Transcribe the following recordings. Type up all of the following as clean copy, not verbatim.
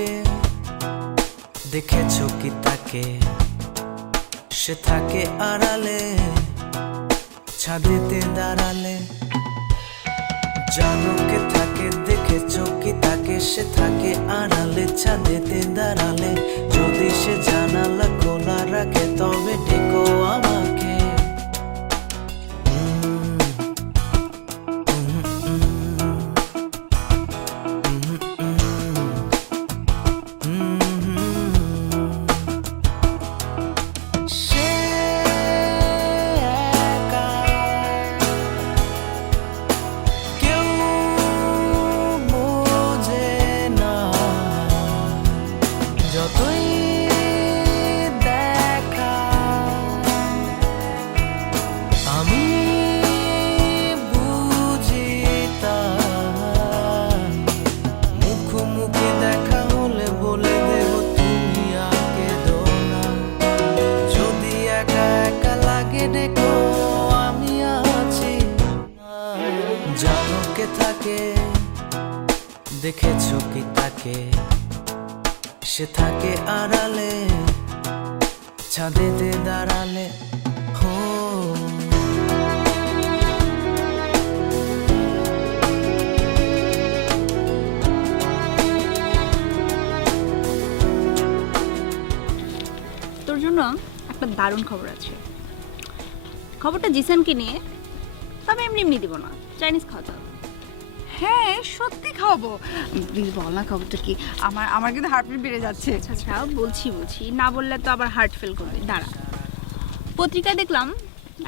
থাকে দেখেছো কি তাকে সে থাকে আড়ালে ছাদেতে দাঁড়ালে জানো কে থাকে দেখেছো কি তাকে সে থাকে আড়ালে ছাদেতে দাঁড়ালে যদি সে জানালা খোলা রাখে তবে ডেকো আমাকে যতই দেখা আমি বুঝি তা মুখোমুখি দেখা হলে বলে দেব তুমি আগে দো না যদি একা একা লাগে ডেকো আমি আছি জানো কে থাকে দেখেছো কি তাকে সে থাকে আড়ালে ছাদেতে দাঁড়ালে হো তোর জন্য একটা দারুণ খবর আছে। খবরটা জিসানকে নিয়ে, তবে এমনি এমনি দিব না, চাইনিজ খাওয়া যাবে। হ্যাঁ সত্যি খাওয়াবো, প্লিজ বল না খবরটা কি। আমার কিন্তু হার্টবিট বেড়ে যাচ্ছে। আচ্ছা আচ্ছা বলছি না বললে তো আবার হার্ট ফেল করবে। দাঁড়া, পত্রিকায় দেখলাম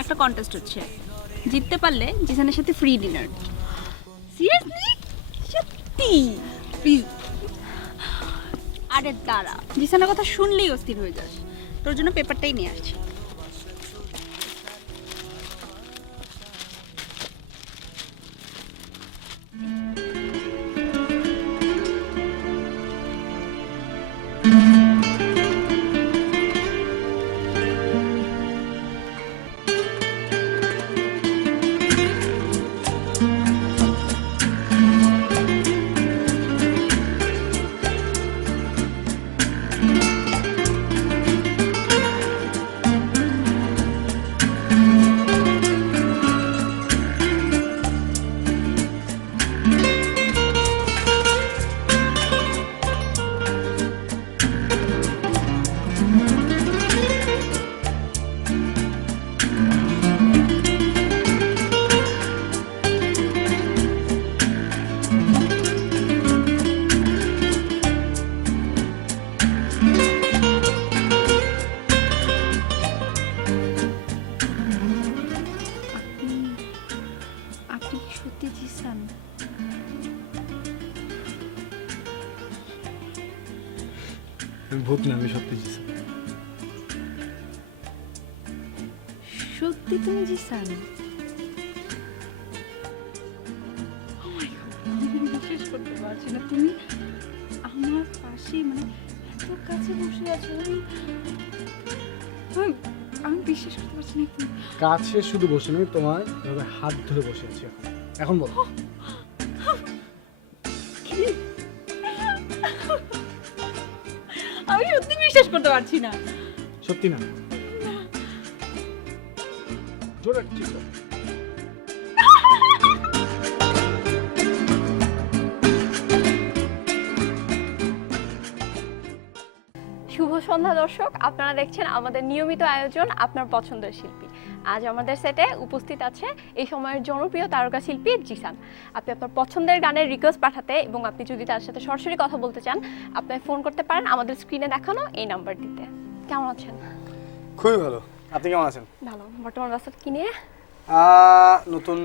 একটা কন্টেস্ট হচ্ছে, জিততে পারলে জিসানের সাথে ফ্রি ডিনার। সিরিয়াসলি? সত্যি? প্লিজ। আরে দাঁড়া, জিসানের কথা শুনলেই অস্থির হয়ে যাস। তোর জন্য পেপারটাই নিয়ে আসছি। আপনি কি সত্যি জিসান? ভূত না, আমি সত্যি জিসান। সত্যি তুমি জিসান? বিশ্বাস করতে পারছি না, তুমি আমার পাশে মানে এত কাছে বসে আছো। আমি বিশ্বাস করতে পারছি না। কাছে শুধু বসে নয়, তোমার এভাবে হাত ধরে বসে আছি এখন। এখন বলো। আমি সত্যি বিশ্বাস করতে পারছি না। সত্যি না? জোরে একটা চিৎকার। শুভ সন্ধ্যা দর্শক, আপনারা দেখছেন আমাদের নিয়মিত আয়োজন আপনার পছন্দের শিল্পী। আজ আমাদের সেটে উপস্থিত আছে এই সময়ের জনপ্রিয় তারকা শিল্পী জিসান। আপনি আপনার পছন্দের গানের রিকোয়েস্ট পাঠাতে এবং আপনি যদি তার সাথে সরাসরি কথা বলতে চান, আপনি ফোন করতে পারেন আমাদের স্ক্রিনে দেখানো এই নাম্বারটিতে। কেমন আছেন? খুবই ভালো, আপনি কেমন আছেন? ভালো। বর্তমান রাস্তা কি নিয়ে? নতুন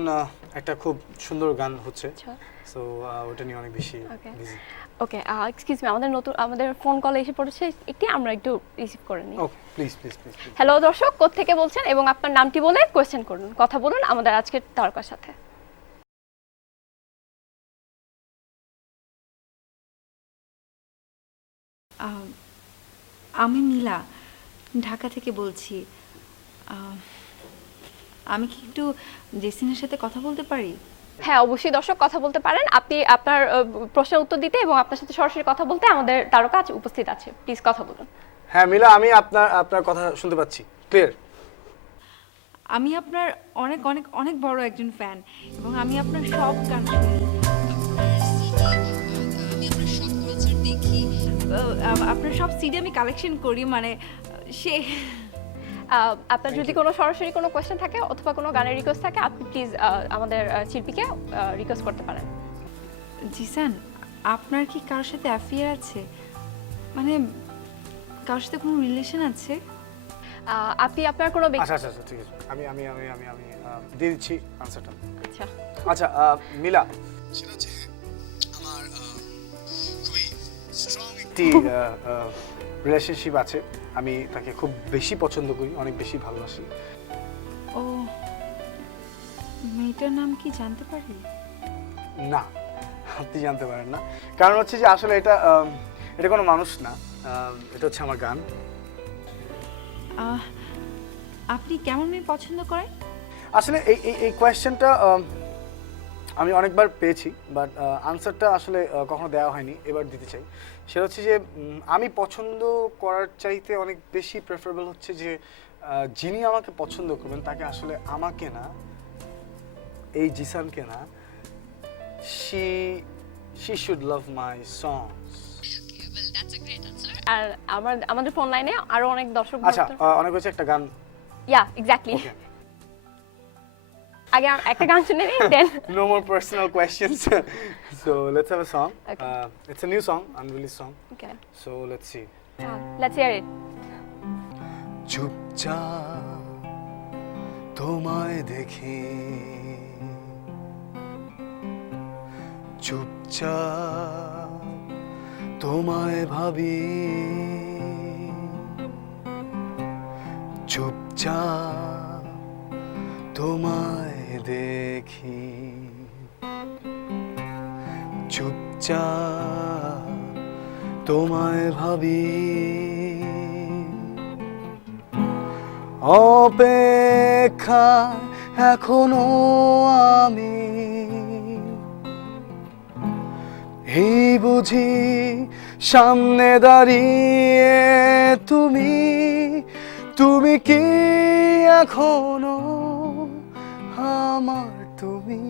একটা খুব সুন্দর গান হচ্ছে, আচ্ছা সো ওটা নিয়ে অনেক বেশি বিজি। ওকে, এক্সকিউজ মি, আমাদের ফোন কল এসে পড়েছে, এটি আমরা একটু রিসিভ করে নিই। ওকে, প্লিজ প্লিজ প্লিজ। হ্যালো দর্শক, কোত্থেকে বলছেন এবং আপনার নামটি বলে কোয়েশ্চেন করুন, কথা বলুন আমাদের আজকের তারকার সাথে। আমি নীলা, ঢাকা থেকে বলছি। আমি কি একটু জেসিনের সাথে কথা বলতে পারি? হ্যাঁ, অবশ্যই দর্শক কথা বলতে পারেন। আপনি আপনার প্রশ্নের উত্তর দিতে এবং আপনার সাথে সরাসরি কথা বলতে আমাদের তারকা আজ উপস্থিত আছে। প্লিজ কথা বলুন। হ্যাঁ মিলা, আমি আপনার কথা শুনতে পাচ্ছি ক্লিয়ার। আমি আপনার অনেক অনেক অনেক বড় একজন ফ্যান এবং আমি আপনার সব গান শুনি। আমি আপনার সব কনসার্ট দেখি, আপনার সব সিডি আমি কালেকশন করি, মানে সে আপনার যদি কোনো সরাসরি কোনো কোয়েশ্চেন থাকে অথবা কোনো গানের রিকোয়েস্ট থাকে আপনি প্লিজ আমাদের শিল্পীকে রিকোয়েস্ট করতে পারেন। জিসান, আপনার কি কারোর সাথে অ্যাফেয়ার আছে, মানে কারোর সাথে কোনো রিলেশন আছে? আপনি আপনার কোনো আচ্ছা আচ্ছা আচ্ছা, ঠিক আছে, আমি আমি আমি আমি আমি দিয়ে দিচ্ছি আনসারটা। আচ্ছা আচ্ছা মিলা, সেটা হচ্ছে আমার খুবই স্ট্রং একটি রিলেশনশিপ আছে। আমি তাকে খুব বেশি পছন্দ করি, অনেক বেশি ভালোবাসি। ও, মেয়েটার নাম কি জানতে পারি? না, আপনি জানতে পারেন না, কারণ হচ্ছে যে আসলে এটা কোনো মানুষ না, এটা হচ্ছে আমার গান। আপনি কেমন মেয়ে পছন্দ করেন? আসলে এই কোয়েশ্চেনটা আমি অনেকবার পেয়েছি, বাট আনসারটা আসলে কখনো দেওয়া হয়নি, এবার দিতে চাই। সেটা হচ্ছে যে আমি পছন্দ করার চাইতে অনেক বেশি প্রেফারেবল হচ্ছে যে যিনি আমাকে পছন্দ করবেন তাকে আসলে আমাকে না, এই জিসানকে না, she should love my songs. আর আমাদের ফোন লাইনে আরো অনেক দর্শক আচ্ছা, অনেক হচ্ছে একটা গান। ইয়া এক্স্যাক্টলি। Okay. আগে একটা গান শুনে নিন, দেন No more personal questions. So let's have a song. Okay. It's a new song, unreleased song. Okay So let's see. Let's hear it. চুপচাপ তোমায় দেখি, চুপচাপ তোমায় ভাবি, চুপচাপ তোমায় দেখি, চুপচাপ তোমায় ভাবি, অপেক্ষা এখনো আমি, এই বুঝি সামনে দাঁড়িয়ে তুমি, তুমি কি এখনো আমার তুমি,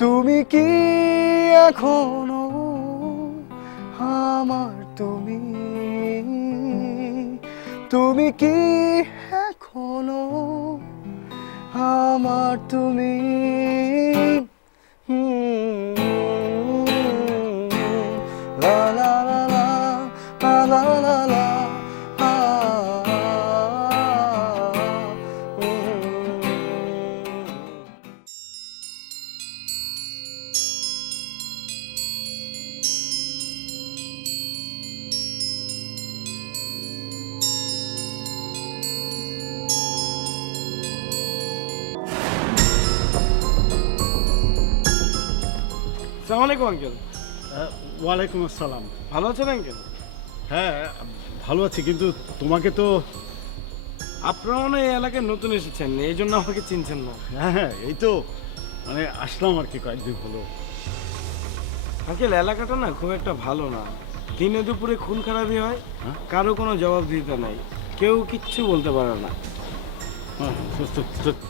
তুমি কি এখনো আমার তুমি, তুমি কি এখনো আমার তুমি। লা লা লা লা লা লা লা আসসালামু আলাইকুম আঙ্কেল। ওয়ালাইকুম আসসালাম। ভালো আছেন আঙ্কেল? হ্যাঁ ভালো আছি, কিন্তু তোমাকে তো আপনারা মনে হয় এই এলাকায় নতুন এসেছেন, এই জন্য আমাকে চিনছেন না। হ্যাঁ এই তো মানে আসলাম আর কি কয়েকদিন হলো। আঙ্কেল এলাকাটা না খুব একটা ভালো না, দিনে দুপুরে খুন খারাপি হয়, কারো কোনো জবাব দিতে নাই, কেউ কিচ্ছু বলতে পারে না।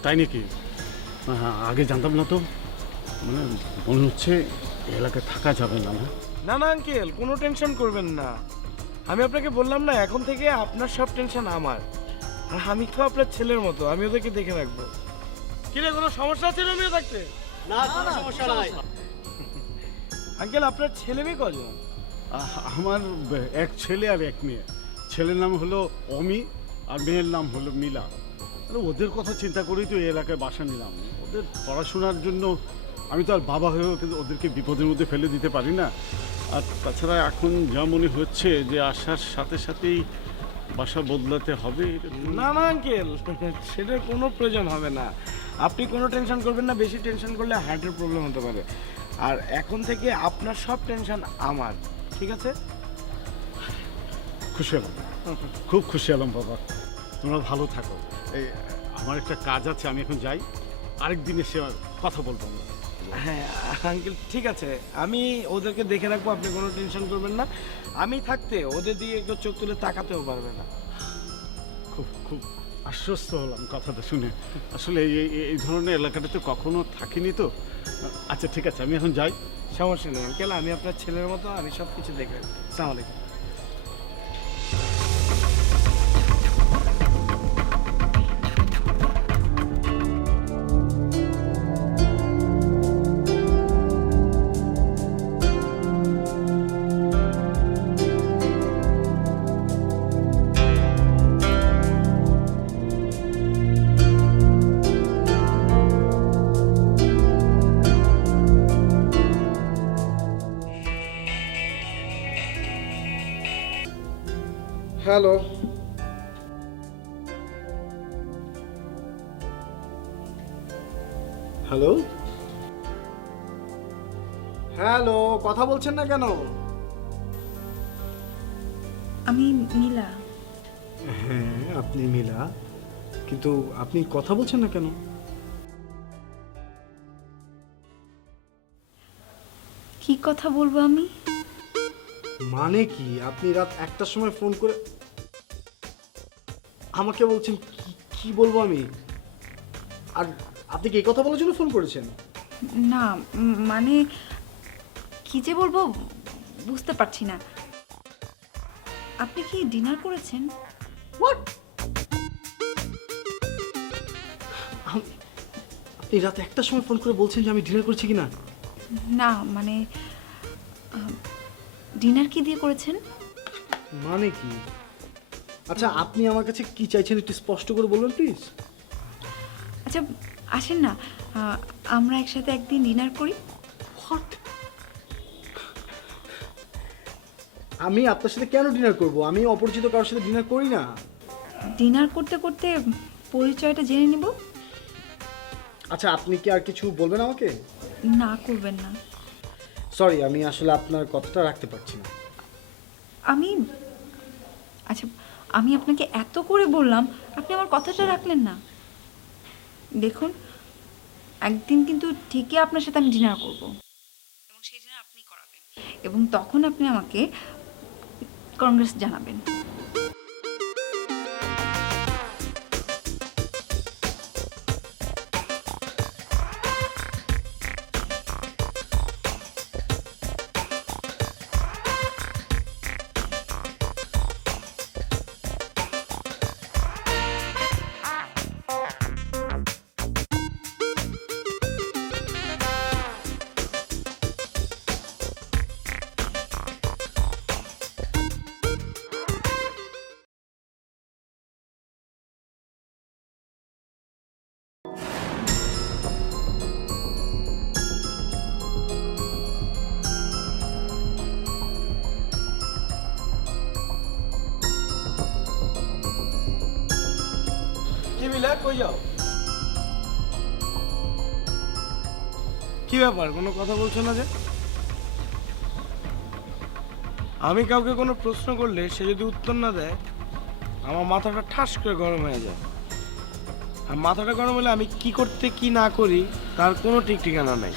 তাই নাকি? হ্যাঁ, আগে জানতাম না তো, মানে মনে হচ্ছে এই এলাকায় থাকা যাবে না। না না আঙ্কেল, কোনো টেনশন করবেন না, আমি আপনাকে বললাম না এখন থেকে আপনার সব টেনশন আমার, আর আমি তো আপনার ছেলের মতো, আমি ওদেরকে দেখে রাখবো। কিরে কোনো সমস্যা ছিল মেয়ে থাকতে? না কোনো সমস্যা নাই। আঙ্কেল আপনার ছেলে মেয়ে কজন? আমার এক ছেলে আর এক মেয়ে। ছেলের নাম হলো অমি আর মেয়ের নাম হলো মিলা। ওদের কথা চিন্তা করেই তো এই এলাকায় বাসা নিলাম। ওদের পড়াশোনার জন্য আমি তো আর বাবা হয়েও কিন্তু ওদেরকে বিপদের মধ্যে ফেলে দিতে পারি না। আর তাছাড়া এখন যা মনে হচ্ছে যে আসার সাথে সাথেই বাসা বদলাতে হবে। না না আঙ্কেল, সেটার কোনো প্রয়োজন হবে না, আপনি কোনো টেনশন করবেন না, বেশি টেনশন করলে হার্টের প্রবলেম হতে পারে। আর এখন থেকে আপনার সব টেনশন আমার, ঠিক আছে? খুশি হলাম, খুব খুশি হলাম বাবা, তোমরা ভালো থাকো। এই আমার একটা কাজ আছে, আমি এখন যাই, আরেকদিন এসে আর কথা বলবো আমরা। হ্যাঁ আঙ্কেল ঠিক আছে, আমি ওদেরকে দেখে রাখবো, আপনি কোনো টেনশন করবেন না। আমি থাকতে ওদের দিকে কেউ চোখ তুলে তাকাতেও পারবে না। খুব খুব আশ্বস্ত হলাম কথাটা শুনে। আসলে এই ধরনের এলাকাটাতে কখনো থাকিনি তো। আচ্ছা ঠিক আছে, আমি এখন যাই। সমস্যা নেই আঙ্কেল, আমি আপনার ছেলের মতো, আমি সব কিছু দেখে রাখবো। আসসালামু আলাইকুম। হ্যালো, হ্যালো, হ্যালো, কথা বলছেন না কেন? আমি নীলা। হ্যাঁ আপনি মিলা, কিন্তু আপনি কথা বলছেন না কেন? কি কথা বলবো আমি? মানে কি, আপনি রাত 1টার সময় ফোন করে আমাকে বলছেন কি বলবো আমি? আর আপনি কি এই কথা বলার জন্য ফোন করেছেন? না মানে কি যে বলবো বুঝতে পারছি না। আপনি কি ডিনার করেছেন? আপনি রাত 1টার সময় ফোন করে বলছেন যে আমি ডিনার করছি কিনা? না মানে ডিনার কি দিয়ে করেছেন? মানে কি? আচ্ছা আপনি আমার কাছে কি চাইছেন একটু স্পষ্ট করে বলবেন প্লিজ। আচ্ছা আসেন না, আমরা একসাথে একদিন ডিনার করি। হোয়াট? আমি আপনার সাথে কেন ডিনার করব? আমি অপরিচিত কারোর সাথে ডিনার করি না। ডিনার করতে করতে পরিচয়টা জেনে নিব। আচ্ছা আপনি কি আর কিছু বলবেন আমাকে? না করবেন না। সরি, আমি আসলে আপনার কথাটা রাখতে পারছি না। আচ্ছা আমি আপনাকে এত করে বললাম, আপনি আমার কথাটা রাখলেন না। দেখুন একদিন কিন্তু ঠিকই আপনার সাথে আমি ডিনার করব, এবং সেই ডিনার আপনি করাবেন, এবং তখন আপনি আমাকে কংগ্রেস জানাবেন। কি মিলা, কই যাও? কি ব্যাপার, কোনো কথা বলছো না যে? আমি কাউকে কোনো প্রশ্ন করলে সে যদি উত্তর না দেয়, আমার মাথাটা ঠাস করে গরম হয়ে যায়। আর মাথাটা গরম হলে আমি কি করতে কি না করি তার কোনো ঠিক ঠিকানা নাই।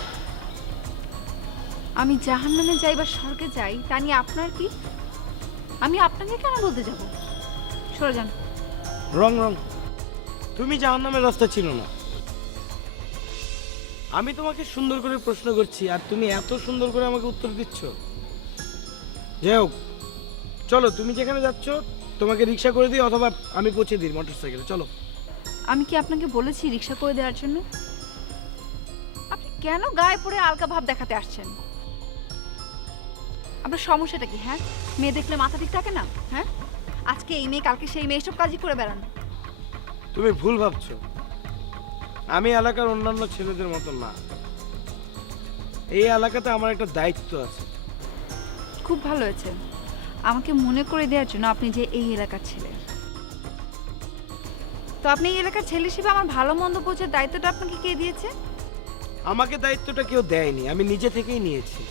আমি জাহান্নামে যাই বা স্বর্গে যাই তা নিয়ে আপনার কি? আমি আপনাকে কেন বলতে যাব? সরে যান। রং রং, তুমি জাহান্নামের রাস্তা ছিল না। আমি তোমাকে সুন্দর করে প্রশ্ন করছি আর তুমি এত সুন্দর করে আমাকে উত্তর দিচ্ছ। যাই হোক, চলো তুমি যেখানে যাচ্ছ তোমাকে রিক্সা করে দিই, অথবা আমি পৌঁছে দিই মোটরসাইকেলে। চলো। আমি কি আপনাকে বলেছি রিক্সা করে দেওয়ার জন্য? আপনি কেন গায়ে পড়ে আলকা ভাব দেখাতে আসছেন? আপনার সমস্যাটা কি? হ্যাঁ, মেয়ে দেখলে মাথা ঠিক থাকে না? হ্যাঁ, আজকে এই মেয়ে কালকে সেই মেয়ে, সব কাজই করে বেড়ান। তুমি ভুল ভাবছো, আমি এলাকার অন্যান্য ছেলেদের মতো না। এই এলাকাতে আমার একটা দায়িত্ব আছে। খুব ভালো হয়েছে আমাকে মনে করে দেওয়ার জন্য আপনি যে এই এলাকার ছেলে। তো আপনি এই এলাকার ছেলে হিসেবে আমার ভালো মন্দ বোঝার দায়িত্বটা আপনাকে কে দিয়েছে? আমাকে দায়িত্বটা কেউ দেয়নি, আমি নিজে থেকেই নিয়েছি।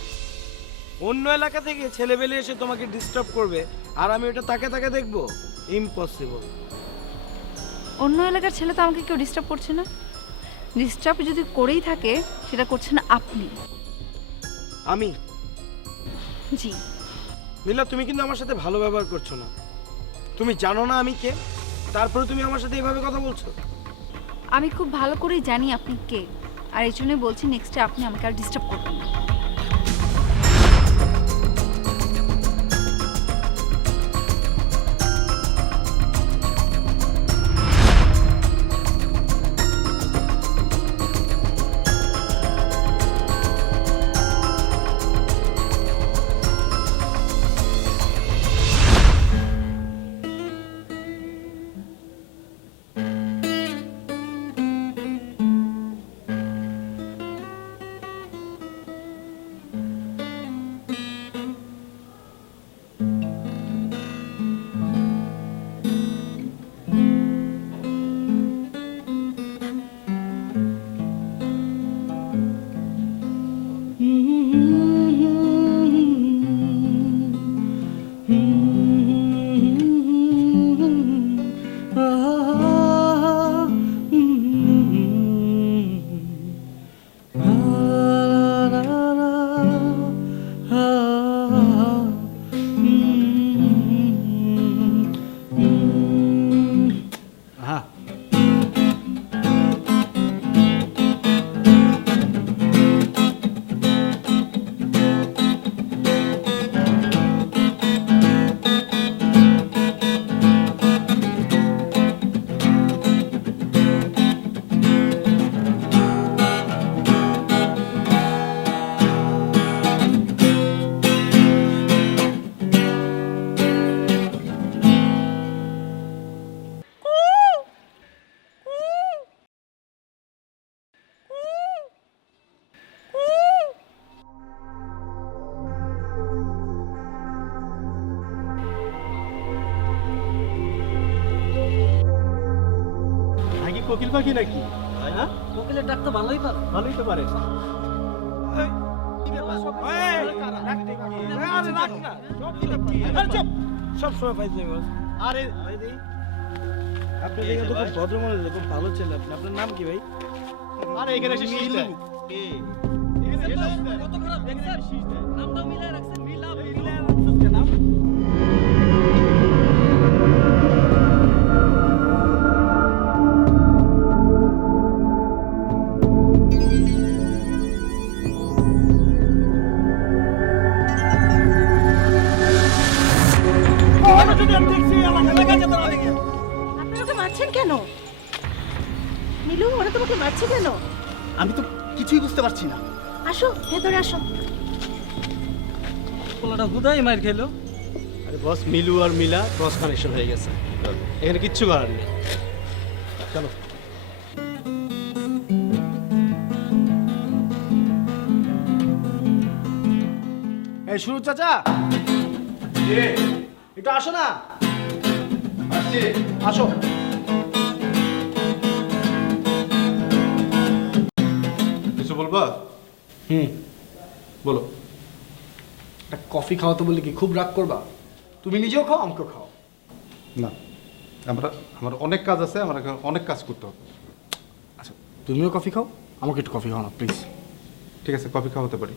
অন্য এলাকা থেকে ছেলেবেলে এসে তোমাকে ডিস্টার্ব করবে আর আমি ওটা তাকে তাকে দেখবো? ইম্পসিবল। অন্য এলাকার ছেলে তো আমাকে কেউ ডিস্টার্ব করছে না। ডিস্টার্ব যদি করেই থাকে সেটা করছেন আপনি। আমি? জি। মিলা, তুমি কিন্তু আমার সাথে ভালো ব্যবহার করছো না। তুমি জানো না আমি কে, তারপরে তুমি আমার সাথে এইভাবে কথা বলছো। আমি খুব ভালো করেই জানি আপনি কে, আর এই জন্যই বলছি নেক্সটে আপনি আমাকে আর ডিস্টার্ব করবেন না। হ্যাঁ, নাকি কোকিল পাখি নাকি? হ্যাঁ, কোকিলের ডাক তো ভালোই পারে। ভালোই তো পারে। সব সময় ফাইজলামি বস। আরে আপনি দেখে তো খুব ভদ্র মনে হলো, খুব ভালো ছেলে আপনি। আপনার নাম কি ভাই? আরে এখানে এসে শীষ দেয়। আপনারা ওকে মারছেন কেন? নীলু, ওরা তোমাকে মারছে কেন? আমি তো কিছুই বুঝতে পারছি না। আসো ভেতরে আসো। পোলাটা হুদাই মার খেলো। আরে বস, মিলু আর মিলা ক্রস কানেকশন হয়ে গেছে, এখানে কিচ্ছু করার নেই। চলো। এই শুরু চাচা, একটু আসো না। আসো। কিছু বলবা? বলো। একটা কফি খাওয়াতে বললে কি খুব রাগ করবা? তুমি নিজেও খাও, আমাকেও খাও। না, আমার অনেক কাজ আছে, আমার এখন অনেক কাজ করতে হবে। আচ্ছা, তুমিও কফি খাও, আমাকে একটু কফি খাও না প্লিজ। ঠিক আছে, কফি খাওয়াতে পারি,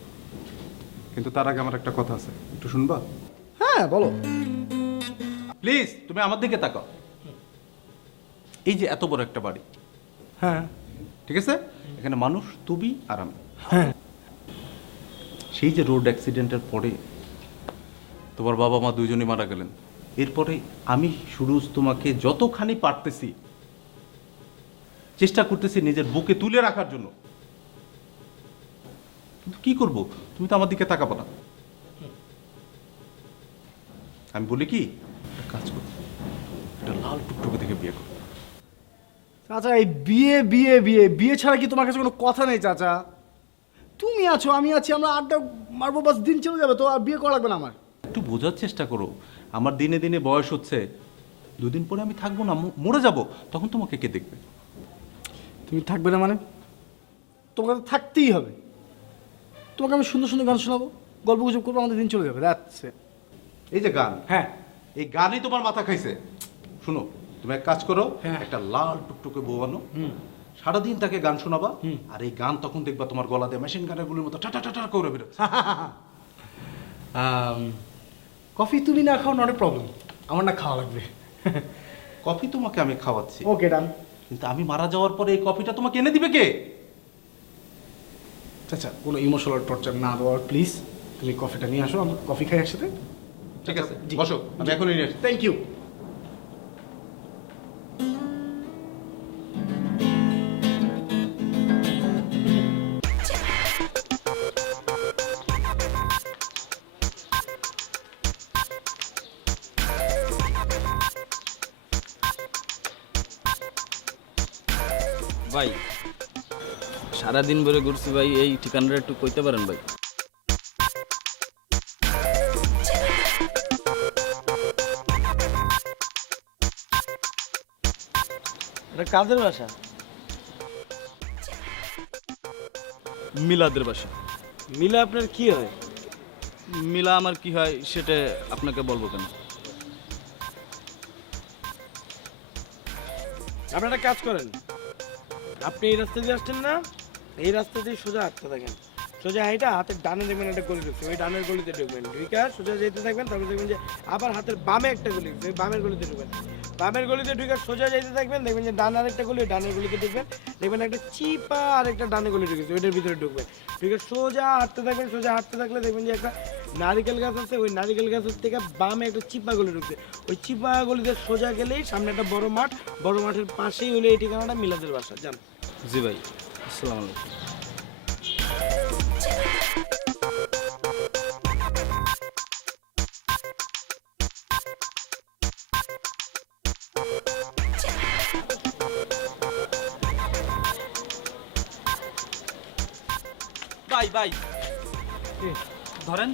কিন্তু তার আগে আমার একটা কথা আছে, একটু শুনবা? হ্যাঁ বলো। প্লিজ তুমি আমার দিকে তাকাও। এই যে এত বড় একটা বাড়ি, হ্যাঁ ঠিক আছে, এখানে মানুষ তুমি আর আমি। হ্যাঁ। সেই যে রোড অ্যাক্সিডেন্টের পরে তোমার বাবা মা দুইজনই মারা গেলেন, এরপরে আমি সুরজ তোমাকে যতখানি পারতেছি চেষ্টা করতেছি নিজের বুকে তুলে রাখার জন্য, কিন্তু কি করব, তুমি তো আমার দিকে তাকাবো না। আমি বলি কি, একটা কাজ করো, একটা লাল টুকটুকে থেকে বিয়ে করো। চাচা, এই বিয়ে বিয়ে বিয়ে বিয়ে ছাড়া কি তোমার কাছে কোনো কথা নেই চাচা? তুমি আছো, আমি আছি, আমরা আড্ডা মারবো, বাস দিন চলে যাবে তো, আর বিয়ে করা লাগবে না আমার। একটু বোঝার চেষ্টা করো, আমার দিনে দিনে বয়স হচ্ছে, দুদিন পরে আমি থাকবো না, মরে যাব, তখন তোমাকে কে দেখবে? তুমি থাকবে না মানে? তোমাকে তো থাকতেই হবে। তোমাকে আমি সুন্দর সুন্দর গান শোনাবো, গল্প গুজব করবো, আমাদের দিন চলে যাবে। যাচ্ছে এই যে গান, হ্যাঁ, এই গানই তোমার মাথা খাইছে। শুনো, তুমি এক কাজ করো, হ্যাঁ। একটা লাল টুকটুকে বউ আনো, সারাদিন তাকে গান শোনাবা, আর এই গান তখন দেখবা তোমার গলা দিয়ে মেশিন গানের গুলির মতো টাটা টাটা করে বেরো। কফি তুমি না খাও, নট এ প্রবলেম, আমার না খাওয়া লাগবে। কফি তোমাকে আমি খাওয়াচ্ছি, ওকে ডান। কিন্তু আমি মারা যাওয়ার পরে এই কফিটা তোমাকে এনে দিবে কে? আচ্ছা, কোনো ইমোশনাল টর্চার না দেওয়ার প্লিজ, তুমি কফিটা নিয়ে আসো, আমরা কফি খাই একসাথে। ঠিক আছে, বসো, আমি এখনই নিয়ে আসছি। Thank you. ভাই সারাদিন ভরে ঘুরছি ভাই, এই ঠিকানাটা একটু কইতে পারেন ভাই? এটা কাদের বাসা? মিলাদের বাসা। মিলা আপনার কি হয়? মিলা আমার কি হয় সেটা আপনাকে বলবো কেন? আপনি একটা কাজ করেন, আপনি এই রাস্তা দিয়ে আসছেন না, এই রাস্তা দিয়ে সোজা হাঁটতে থাকেন। সোজা হাইটা হাতের ডানে দেখবেন একটা গলি ঢুকছে, ওই ডানের গলিতে ঢুকবেন। ঢুকে সোজা যেতে থাকবেন, তারপর দেখবেন যে আবার হাতের বামে একটা গলি ঢুকছে, ওই বামের গলিতে ঢুকবেন। বামের গলিতে ঢুকে সোজা যেতে থাকবেন, দেখবেন যে ডান আরেকটা গলি, ওই ডানের গলিতে ঢুকবেন। দেখবেন একটা চিপা আর একটা ডানে গলি ঢুকেছে, ওইটার ভিতরে ঢুকবেন। ঢুকে সোজা হাঁটতে থাকবেন, সোজা হাঁটতে থাকলে দেখবেন যে একটা নারিকেল গাছ আছে, ওই নারিকেল গাছের থেকে বামে একটা চিপা গলি ঢুকছে। ওই চিপা গলিতে সোজা গেলেই সামনে একটা বড় মাঠ, বড় মাঠের পাশেই হলো এই ঠিকানাটা মিলাদের বাসা। যান। জি ভাই, আসসালামু আলাইকুম। ভাই ভাই ধরেন,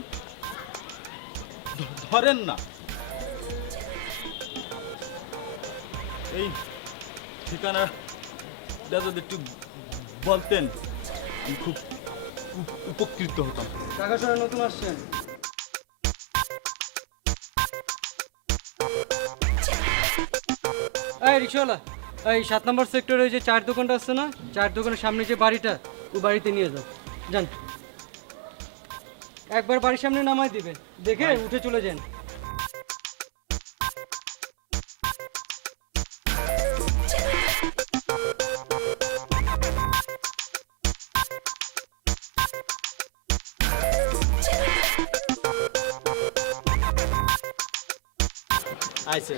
ধরেন না, এই ঠিকানা যদি একটু বলতেন আমি খুব উপকৃত হতাম। কাকা সবাই নতুন আসছেন। এই রিক্সাওয়ালা, এই 7 নম্বর সেক্টরে ওই যে চার দোকানটা আছে না, চার দোকানের সামনে যে বাড়িটা, ওই বাড়িতে নিয়ে যাও। যান, একবার বাড়ির সামনে নামাই দিবেন, দেখে উঠে চলে যান। আইসে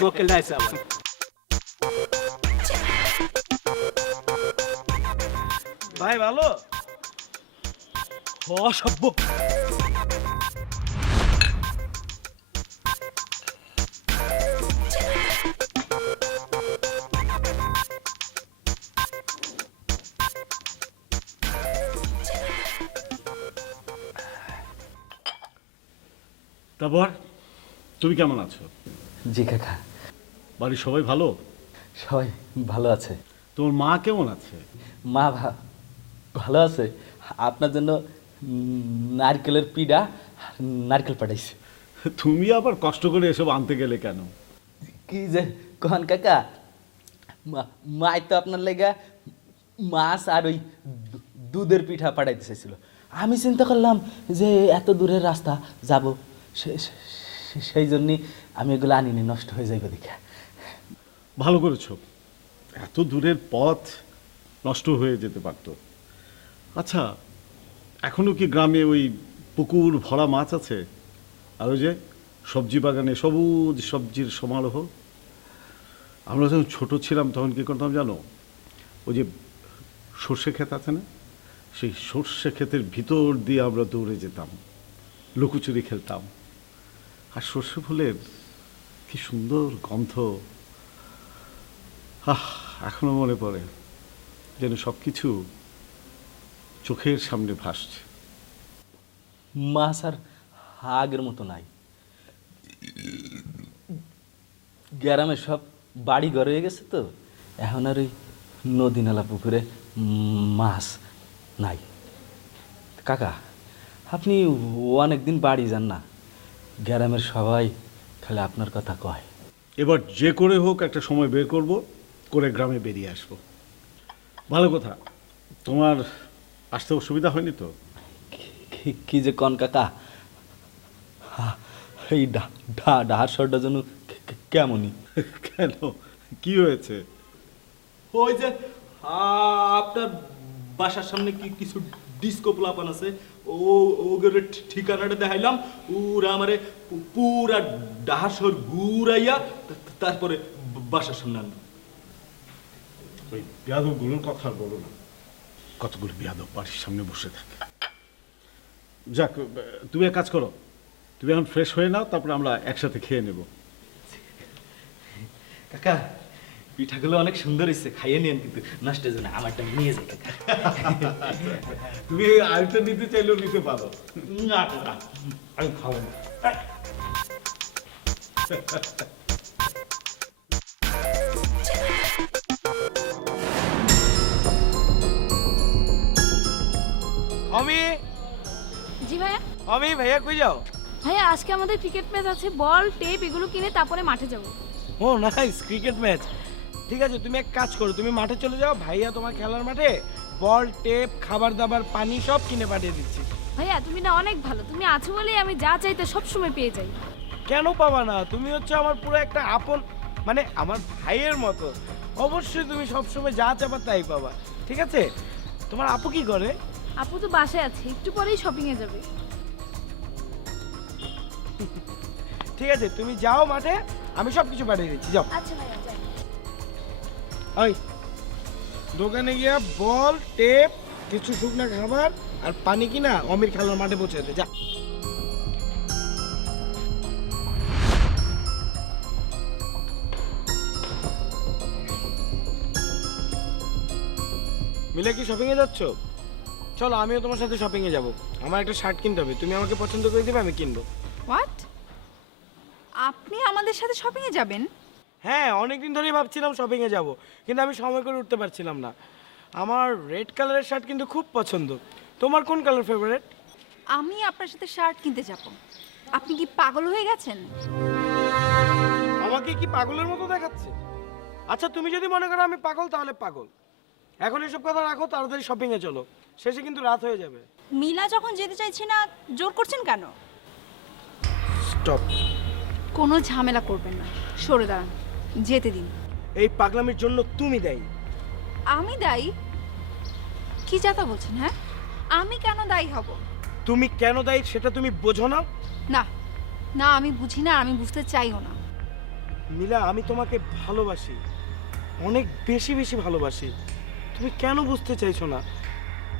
বকেলটা আইসে আবার। ভাই ভালো অসভ্য। তারপর তুমি কেমন আছো? জি কাকা, বাড়ির সবাই ভালো? সবাই ভালো আছে। তোমার মা কেমন আছে? মা ভালো আছে। আপনার জন্য নারকেলের পিঠা নারকেল পাঠাইছে। তুমি আবার কষ্ট করে এসব আনতে গেলে কেন? কি যে কন কাকা, মাই তো আপনার লেগা মাছ আর ওই দুধের পিঠা পাঠাইতে চাইছিল। আমি চিন্তা করলাম যে এত দূরের রাস্তা যাব, সেই জন্যই আমি এগুলো আনিনি, নষ্ট হয়ে যাইব দেখে। ভালো করেছো, এত দূরের পথ নষ্ট হয়ে যেতে পারতো। আচ্ছা, এখনো কি গ্রামে ওই পুকুর ভরা মাছ আছে? আর ওই যে সবজি বাগানে সবুজ সবজির সমারোহ? আমরা যখন ছোট ছিলাম তখন কি করতাম জানো? ওই যে সর্ষে ক্ষেত আছে না, সেই সর্ষে ক্ষেতের ভিতর দিয়ে আমরা দৌড়ে যেতাম, লুকোচুরি খেলতাম। আর সর্ষে ফুলের কি সুন্দর গন্ধ, এখনো মনে পড়ে, যেন সব কিছু চোখের সামনে ভাসছে। মাছ আর আগের মতো নাই। গ্রামে সব বাড়ি ঘর হয়ে গেছে তো, এখন আর ওই নদী নালা পুকুরে মাছ নাই। কাকা, আপনি অনেকদিন বাড়ি যান না, গ্রামের সবাই খালি আপনার কথা কয়। এবার যে করে হোক একটা সময় বের করব, করে গ্রামে বেরিয়ে আসবো। ভালো কথা। তোমার আসতে অসুবিধা হয়নি তো? কি যে কন কাকা, এই ডাহার শরটা যেন কেমনই। কেন, কি হয়েছে? ওই যে আপনার বাসার সামনে কি কিছু ডিস্কো প্লাপান আছে, ওদের ঠিকানাটা দেখাইলাম, ওরা আমারে পুরা ডাহার শহর ঘুরাইয়া তারপরে বাসার সামনে আনলো। ওই বিয়াদবগুলোর কথা আর বলো না, কতগুলো বিয়াদব বাড়ির সামনে বসে থাকে। যাক, তুমি এক কাজ করো, তুমি এখন ফ্রেশ হয়ে নাও, তারপরে আমরা একসাথে খেয়ে নেব। কাকা পিঠাগুলো অনেক সুন্দর হয়েছে, খাইয়ে নিন, কিন্তু নষ্টের জন্য আমারটা নিয়ে যাই কাকা। তুমি আরেকটা নিতে চাইলেও নিতে পারো। না কাকা, আমি খাবো না। আমি জি ভাইয়া। ভাইয়া কই যাও? ভাইয়া আজকে আমাদের ক্রিকেট ম্যাচ আছে, বল টেপ এগুলো কিনে তারপরে মাঠে যাব। ও নাইস, ক্রিকেট ম্যাচ। ঠিক আছে, তুমি এক কাজ করো, তুমি মাঠে চলে যাও, ভাইয়া তোমার খেলার মাঠে বল টেপ খাবার দাবার পানি সব কিনে পাঠিয়ে দিচ্ছি। ভাইয়া তুমি না অনেক ভালো, তুমি আছো বলেই আমি যা চাইতে সব সময় পেয়ে যাই। কেন পাবা না? তুমি হচ্ছে আমার পুরো একটা আপন, মানে আমার ভাইয়ের মতো। অবশ্যই তুমি সবসময় যা চাবা তাই পাবা। ঠিক আছে? তোমার আপু কি করে? আপু তো বাসায় আছে, একটু পরেই শপিং এ যাবে। ঠিক আছে, তুমি যাও মাঠে, আমি সব কিছু পাঠিয়ে দিচ্ছি, যাও। আচ্ছা ভাইয়া যাই। ওই দোকানে গিয়া বল টেপ কিছু শুকনা খাবার আর পানি কিনা অমির খেলার মাঠে পৌঁছে দে, যা। মিলে কি শপিং এ যাচ্ছ? চলো আমিও তোমার সাথে শপিং এ যাব। আমার একটা শার্ট কিনতে হবে, তুমি আমাকে পছন্দ করে দিবে, আমি কিনবো। হোয়াট? আপনি আমাদের সাথে শপিং এ যাবেন? হ্যাঁ, অনেকদিন ধরেই ভাবছিলাম শপিং এ যাব, কিন্তু আমি সময় করে উঠতে পারছিলাম না। আমার রেড কালারের শার্ট কিন্তু খুব পছন্দ। তোমার কোন কালার ফেভারিট? আমি আপনার সাথে শার্ট কিনতে যাব। আপনি কি পাগল হয়ে গেছেন? আমাকে কি পাগলের মতো দেখাচ্ছে? আচ্ছা, তুমি যদি মনে করো আমি পাগল, তাহলে পাগল। এখন এসব কথা রাখো, তাড়াতাড়ি শপিং এ চলো, শেষে কিন্তু রাত হয়ে যাবে। মিলা যখন যেতে চাইছে না, জোর করছেন কেন? স্টপ। কোনো ঝামেলা করবেন না, সরে দাঁড়ান, যেতে দিন। এই পাগলামির জন্য তুমি দায়ী। আমি দায়ী? কি যাতা বলছেন? হ্যাঁ, আমি কেন দায়ী হব? তুমি কেন দায়ী সেটা তুমি বোঝো না? না না, আমি বুঝি না, আমি বুঝতে চাইও না। নীলা, আমি তোমাকে ভালোবাসি, অনেক বেশি বেশি ভালোবাসি। তুমি কেন বুঝতে চাইছো না?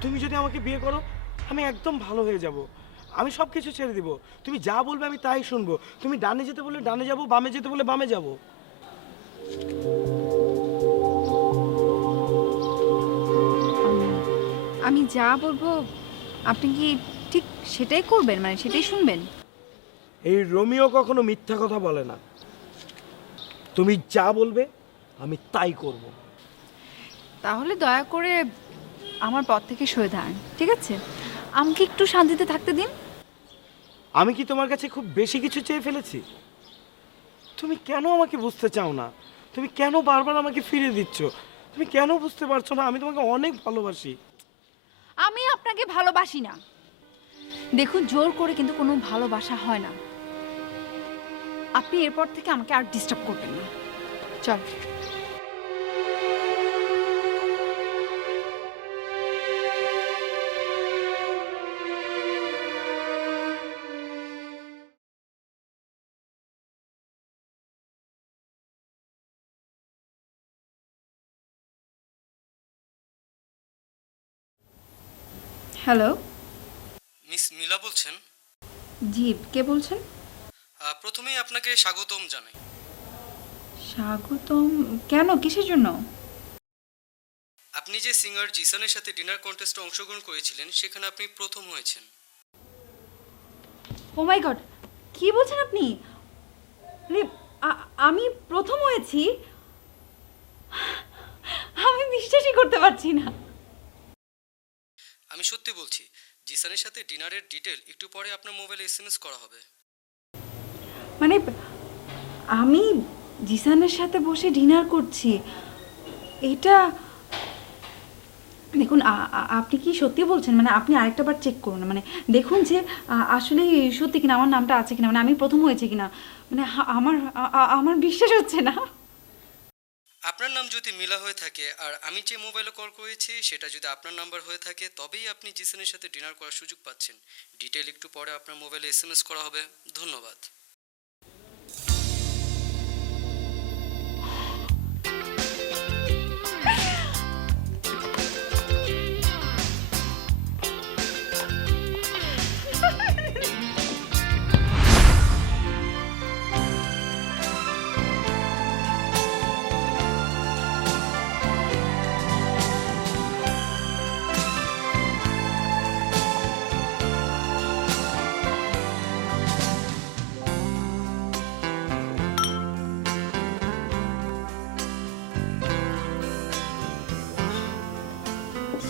তুমি যদি আমাকে বিয়ে করো, আমি একদম ভালো হয়ে যাব। আমি সব কিছু ছেড়ে দিব, তুমি যা বলবে আমি তাই শুনবো। তুমি ডানে যেতে বললে ডানে যাব, বামে যেতে বললে বামে যাব। আমি যা বলবো আপনি কি ঠিক সেটাই করবেন, মানে সেটাই শুনবেন? এই রোমিও কখনো মিথ্যা কথা বলে না। তুমি যা বলবে আমি তাই করব। তাহলে দয়া করে আমার পথ থেকে সরে দাঁড়ান, ঠিক আছে? আমাকে একটু শান্তিতে থাকতে দিন। আমি কি তোমার কাছে খুব বেশি কিছু চেয়ে ফেলেছি? তুমি কেন আমাকে বুঝতে চাও না? তুমি কেন বারবার আমাকে ফিরে দিচ্ছ? তুমি কেন বুঝতে পারছো না আমি তোমাকে অনেক ভালোবাসি? আমি আপনাকে ভালোবাসি না। দেখুন, জোর করে কিন্তু কোনো ভালোবাসা হয় না। আপনি এরপর থেকে আমাকে আর ডিস্টার্ব করবেন না। চল। হ্যালো, মিস মিলা বলছেন? জি, কে বলছেন? প্রথমেই আপনাকে স্বাগতম জানাই। স্বাগতম? কেন, কিসের জন্য? আপনি যে সিঙ্গার জিসানের সাথে ডিনার কন্টেস্টে অংশগ্রহণ করেছিলেন, সেখানে আপনি প্রথম হয়েছেন। ও মাই গড, কি বলছেন আপনি? আরে, আমি প্রথম হয়েছি? আমি বিশ্বাসই করতে পারছি না। আমি সত্যি বলছি, জিসানের সাথে ডিনারের ডিটেল একটু পরে আপনার মোবাইলে এসএমএস করা হবে। মানে আমি জিসানের সাথে বসে ডিনার করছি, এটা দেখুন আপনি কি সত্যি বলছেন? মানে আপনি আরেকটা বার চেক করুন, মানে দেখুন যে আসলে সত্যি কিনা আমার নামটা আছে কিনা, মানে আমি প্রথম হয়েছে কিনা, মানে আমার আমার বিশ্বাস হচ্ছে না। আপনার নাম যদি মিলা হয়ে থাকে আর আমি যে মোবাইলে কল করেছি সেটা যদি আপনার নাম্বার হয়ে থাকে তবেই আপনি জিসানের সাথে ডিনার করার সুযোগ পাচ্ছেন। ডিটেল একটু পরে আপনার মোবাইলে SMS করা হবে। ধন্যবাদ।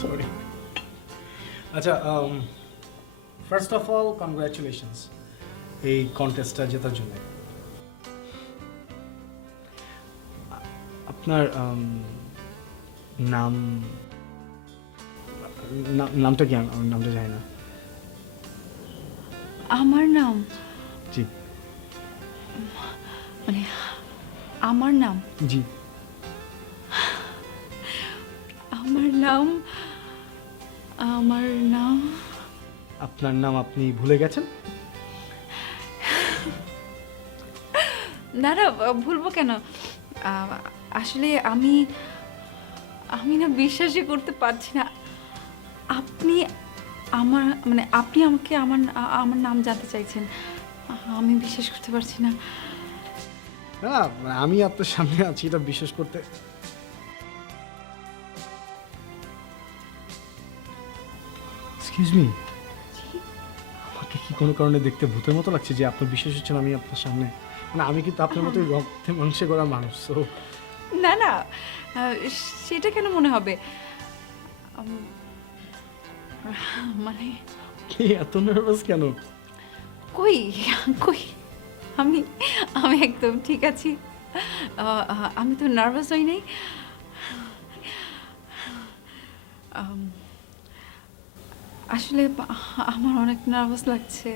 সরি। আচ্ছা, ফার্স্ট অফ অল কংগ্রাচুলেশনস এই কন্টেস্টটা জেতার জন্য। আপনার নামটা কি? আমার নামটা জানি না। আমার নাম? জি। মানে আমার নাম? জি। আমার নাম আপনার নাম আপনি ভুলে গেছেন? না না, ভুলবো কেন? আসলে আমি না বিশ্বাসই করতে পারছি না আপনি আপনি আমাকে আমার নাম জানতে চাইছেন। আমি বিশ্বাস করতে পারছি না। না, আমি আপনার সামনে আছি এটা বিশ্বাস করতে। এক্সকিউজ মি, আমাকে কি কোনো কারণে দেখতে ভূতের মতো লাগছে যে আপনার বিশ্বাস হচ্ছে না আমি আপনার সামনে? মানে আমি কিন্তু আপনার মতোই রক্তে মাংসে গড়া মানুষ। তো না না, সেটা কেন মনে হবে? মানে কি এত নার্ভাস কেন? কই কই আমি একদম ঠিক আছি। আমি তো নার্ভাস হই নাই। আসলে আমার অনেক নার্ভাস লাগছে।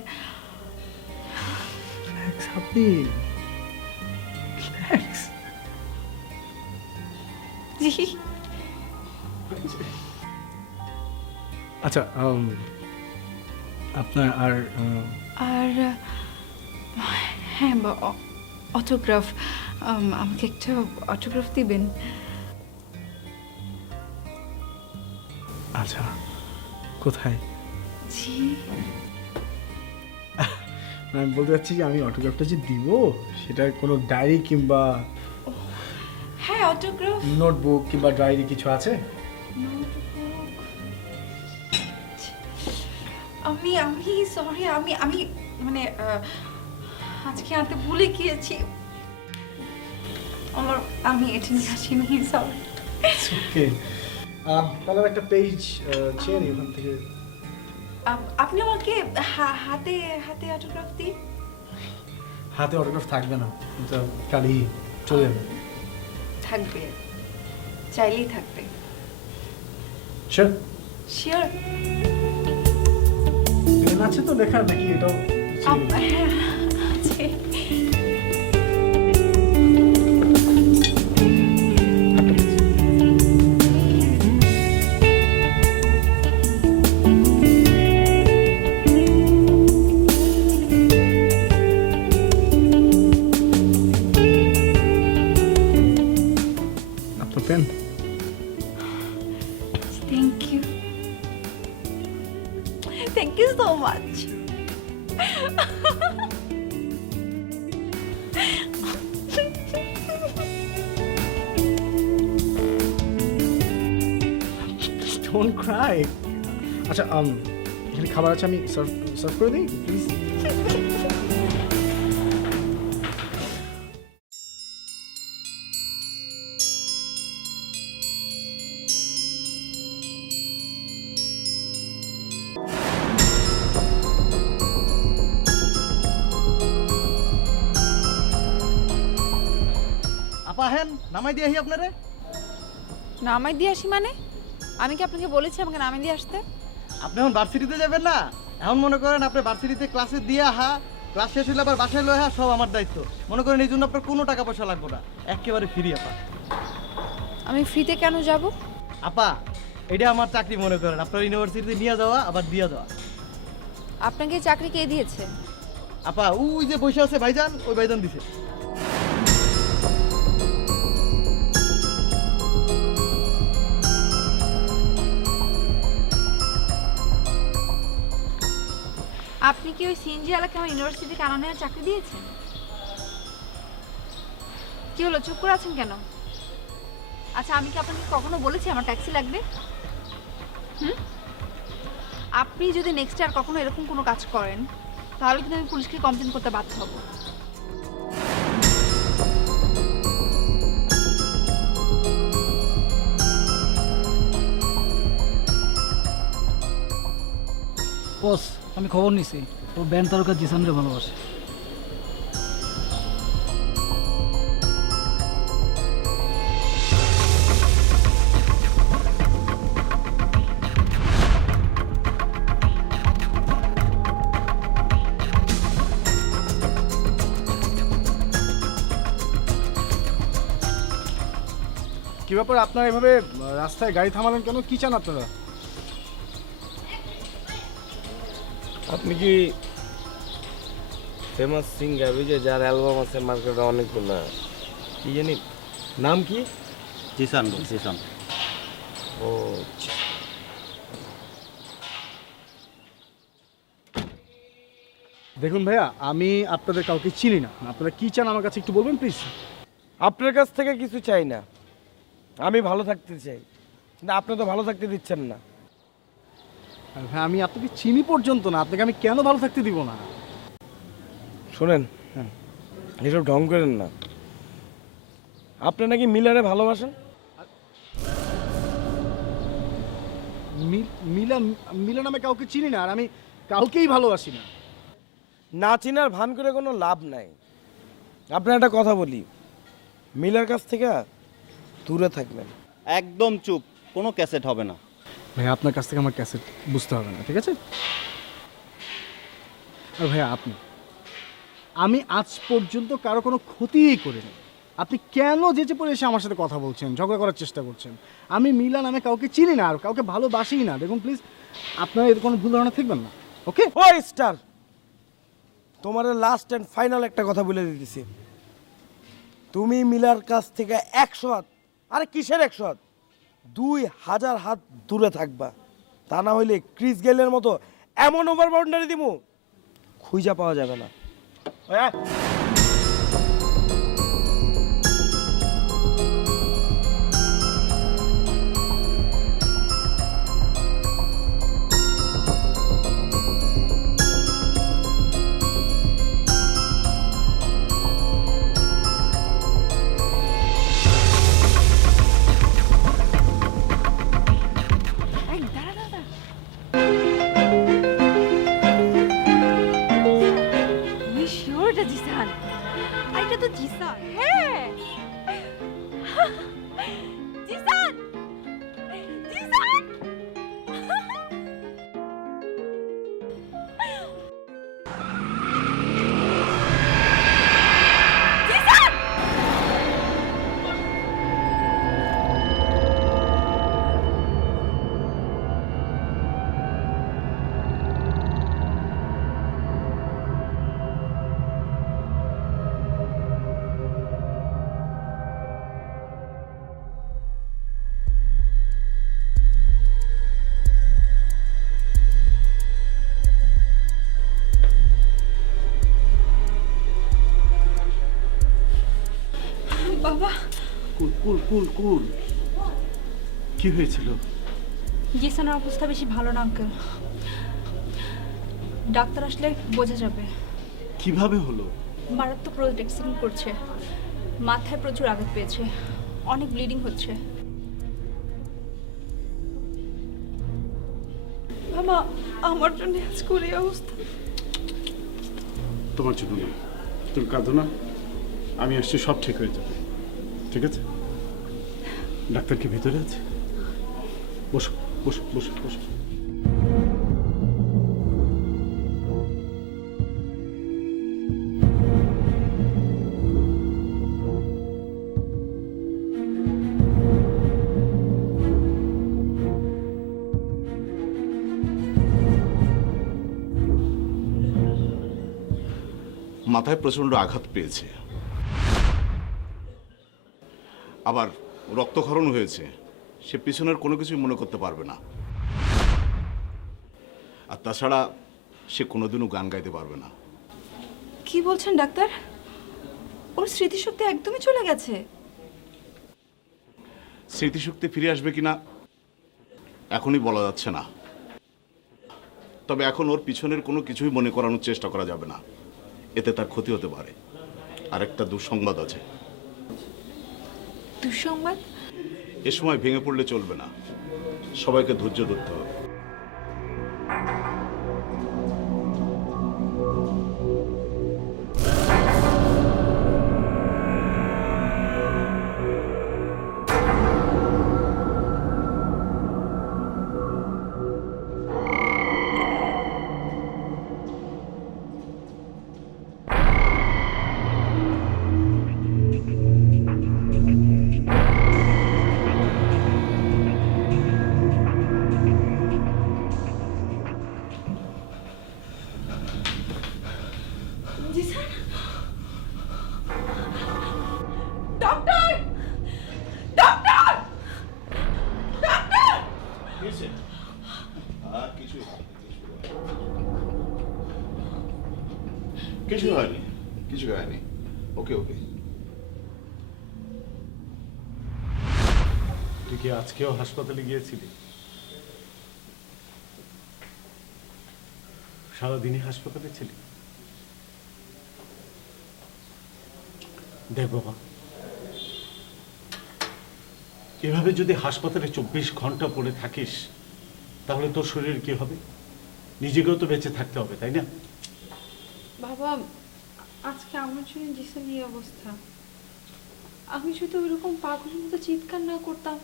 আপনি জি। আচ্ছা, আপনার আর হ্যাঁ, অটোগ্রাফ, আমাকে একটা অটোগ্রাফ দিবেন? আচ্ছা, কোথায়? জি, আমি বলতে চাচ্ছি যে আমি অটোগ্রাফটা যে দিব সেটা কোনো ডায়েরি কিংবা হ্যাঁ অটোগ্রাফ, নোটবুক কিংবা ডায়েরি কিছু আছে? আমি সরি, আমি মানে আজকে আনতে ভুলে গিয়েছি। আমি এটা নিয়ে আসিনি, সরি। ওকে, তাহলে একটা পেজ চেয়ে নিই ওখান থেকে। আপনি আমাকে হাতে অটোগ্রাফ দিন। হাতে অটোগ্রাফ থাকবে না, এটা কালি চলে যাবে। থাকবে, চাইলেই থাকবে। শিওর? শিওর। পেন আছে তো লেখা নাকি এটাও? হ্যাঁ আছে। আপনার pen? Thank you so much. Don't cry. আচ্ছা, এখানে খাবার আছে, আমি সার্ভ করে দিই প্লিজ। আপা হেন নামাই দিয়ে আপনারে। নামাই দিয়ে আসি মানে? আমি কি আপনাকে বলেছি আমাকে নামিয়ে দিয়ে আসতে? আপনি এখন ভার্সিটিতে যাবেন না, এখন মনে করেন আপনি ভার্সিটিতে ক্লাসে দিয়ে ক্লাস শেষ হলে আবার বাসায় লয়ে সব আমার দায়িত্ব। মনে করেন এই জন্য আপনার কোনো টাকা পয়সা লাগবে না, একেবারে ফ্রি আপা। আমি ফ্রিতে কেন যাব? আপা এটা আমার চাকরি মনে করেন, আপনার ইউনিভার্সিটিতে নিয়ে যাওয়া আবার দিয়ে যাওয়া। আপনাকে এই চাকরি কে দিয়েছে? আপা ওই যে বসে আছে ভাইজান, ওই ভাইজান দিছে। আপনি কি ওই সিএনজি এলাকায় আমার ইউনিভার্সিটি কানা নেওয়ার চাকরি দিয়েছেন? কি হলো, চুপ করে আছেন কেন? আচ্ছা, আমি কি আপনাকে কখনো বলেছি আমার ট্যাক্সি লাগবে? আপনি যদি নেক্সট আর কখনো এরকম কোনো কাজ করেন তাহলে কিন্তু আমি পুলিশকে কমপ্লেন করতে বাধ্য হব। বস, আমি খবর নিছি ও ব্যান্ড তারকা জিসানরে ভালোবাসে। কি ব্যাপার, আপনারা এভাবে রাস্তায় গাড়ি থামালেন কেন? কি চান আপনারা? আপনি কি ফেমাস সিঙ্গার, ওই যে যার অ্যালবাম আছে মার্কেটে অনেকগুলো, কি জানি নাম কি? জিসান, জিসান। ও আচ্ছা। দেখুন ভাইয়া, আমি আপনাদের কাউকে চিনি না। আপনারা কি চান আমার কাছে একটু বলবেন প্লিজ? আপনার কাছ থেকে কিছু চাই না, আমি ভালো থাকতে চাই, কিন্তু আপনি তো ভালো থাকতে দিচ্ছেন না। ভাই, আমি আপনাকে চিনি পর্যন্ত না, আপনাকে আমি কেন ভালো থাকতে দিব না? শোনেন, এসব ঢং করেন না। আপনি নাকি মিলারে ভালোবাসেন? মিলা নামে কাউকে চিনি না, আর আমি কাউকেই ভালোবাসি না। না চিনার ভান করে কোনো লাভ নাই। আপনার একটা কথা বলি, মিলার কাছ থেকে দূরে থাকবেন। একদম চুপ, কোনো ক্যাসেট হবে না। ভাইয়া, আপনার কাছ থেকে আমার ক্যাসেট বুঝতে হবে না, ঠিক আছে? আর ভাইয়া, আমি আজ পর্যন্ত কারো কোনো ক্ষতিই করিনি। আপনি কেন যেচে পড়ে এসে আমার সাথে কথা বলছেন, ঝগড়া করার চেষ্টা করছেন? আমি মিলা নামে কাউকে চিনি না আর কাউকে ভালোবাসিই না। দেখুন প্লিজ, আপনারা এর কোনো ভুল ধারণা থাকবেন না, ওকে? ওই স্টার, তোমার লাস্ট অ্যান্ড ফাইনাল একটা কথা বলে দিতেছি, তুমি মিলার কাছ থেকে 100 হাত, আরে কিসের 100 হাত, 2000 হাত দূরে থাকবা। তা না হইলে ক্রিস গেলের মতো এমন ওভার বাউন্ডারি দিমু খুঁজা পাওয়া যাবে না। জিসান, আর এটা তো জিসান। হ্যাঁ, জিসান, জিসান। বাবা, কুল কুল কুল কুল, কি হয়েছিল? জিসানের অবস্থা বেশি ভালো না আঙ্কেল, ডাক্তার আসলে বোঝা যাবে। কিভাবে হলো? মারাত্মক রোড অ্যাক্সিডেন্ট করছে, মাথায় প্রচুর আঘাত পেয়েছে, অনেক ব্লিডিং হচ্ছে। বাবা, আমার জন্য আজকের এই অবস্থা। তোমার জন্য না, তুমি কাঁদো না, আমি আসছি, সব ঠিক হয়ে যাবে, ঠিক আছে? ডাক্তার কি ভিতরে আছে? বসো বসো বসো বসো। মাথায় প্রচন্ড আঘাত পেয়েছে, আবার রক্তক্ষরণ হয়েছে। সে পিছনের কোনো কিছুই মনে করতে পারবে না, আর তাছাড়া সে কোনোদিনও গান গাইতে পারবে না। কি বলছেন ডাক্তার? ওর স্মৃতিশক্তি একদমই চলে গেছে? স্মৃতিশক্তি ফিরে আসবে কিনা এখনই বলা যাচ্ছে না, তবে এখন ওর পিছনের কোনো কিছুই মনে করানোর চেষ্টা করা যাবে না, এতে তার ক্ষতি হতে পারে। আর একটা দুঃসংবাদ আছে। দুঃসংবাদ? এ সময় ভেঙে পড়লে চলবে না, সবাইকে ধৈর্য ধরতে হবে। ডক্টর! ডক্টর! ডক্টর! কিছু হয়নি, কিছু হয়নি। ওকে ওকে। তুই কি আজকেও হাসপাতালে গিয়েছিলি? সারাদিনই হাসপাতালে ছিলি? দেখ বাবা, এভাবে যদি হাসপাতালে 24 ঘন্টা পড়ে থাকিস তাহলে তোর শরীর কি হবে? নিজেকেও তো বেঁচে থাকতে হবে, তাই না? বাবা, আজকে আমার জন্য জিসান এই অবস্থা। আমি যদি ওইরকম পাগলের মতো চিৎকার না করতাম